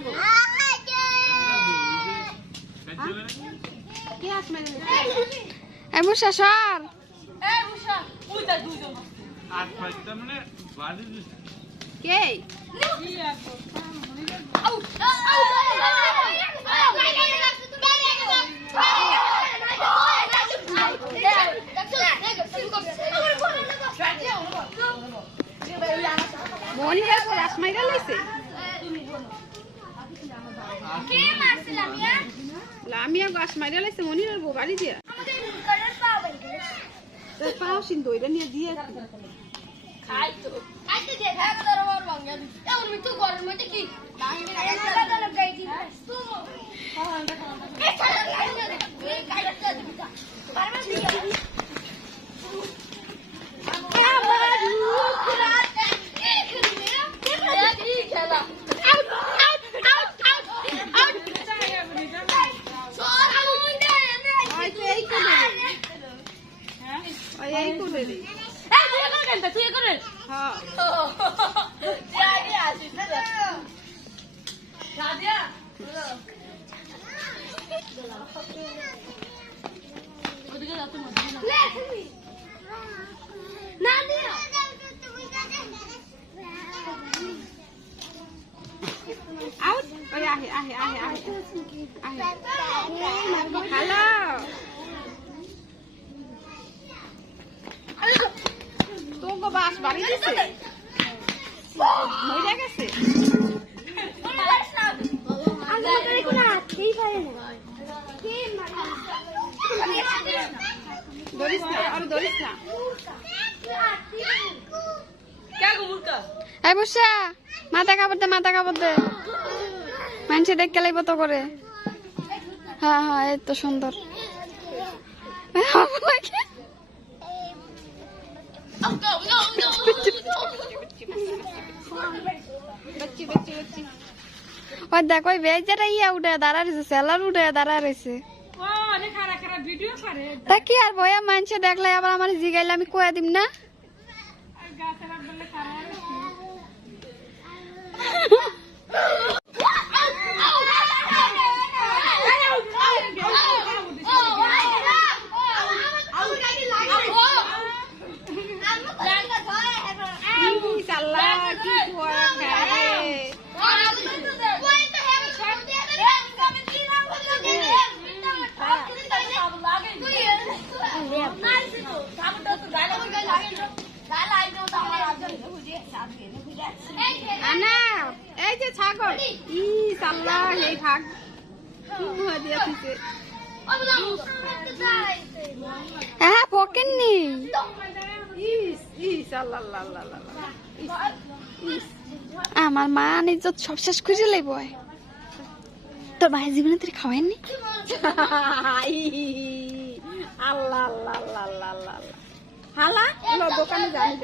ছাগল কে আস মেরে এই মুসা সর এই মুসা ওই দা দুইজন আর ফাইটা মানে বাড়ি কে কি আছে আউ মনিরার পর আসমাইরা লইছে কে মারছে লামিয়া লামিয়া আসমাইরা লইছে মনিরার বউ বাড়ি দিয়া আমাদের মুরকারের পা বাড়ি গেছে তোর পাও সিন দইরা নিয়ে দিয়ে খাইতে দেখা তোর বড় ভাঙা দিছে এমন মিঠু গরম মতে কি লামিয়া দাদা লাগাই দি এই ছাড়া লামিয়া এই কাইটা দিতা বারবার দিয়ে বাস বাড়ি দিছে মইরা গেছে আগে করে কোন হাতই পারে না কে দরিস না আর দরিস না কে গো মুরকা এই বসা মাথা কাপড় দে মানুষে দেখ গেলেই কত করে হ্যাঁ হ্যাঁ এই তো সুন্দর দেখো বেজারা ইয়া উঠে দাঁড়া রয়েছে সেলার উঠে দাঁড়া রয়েছে তা কি আর ভয়া মানছে দেখলে আবার আমার জিগাইলে আমি কয়া দিম না এই যে ছাগল ই সাল্লাহ এই ভাগ কি মুহ দিয়া দিছে হ্যাঁ পকেন নি ইস ইস আল্লাহ আল্লাহ আল্লাহ আমার মা ইজ্জত সব শেষ করে লইব তোর ভাই জীবনে তুই খাওয়াইনি আল্লাহ আল্লাহ আল্লাহ আল্লাহ হালা দোকানে জানি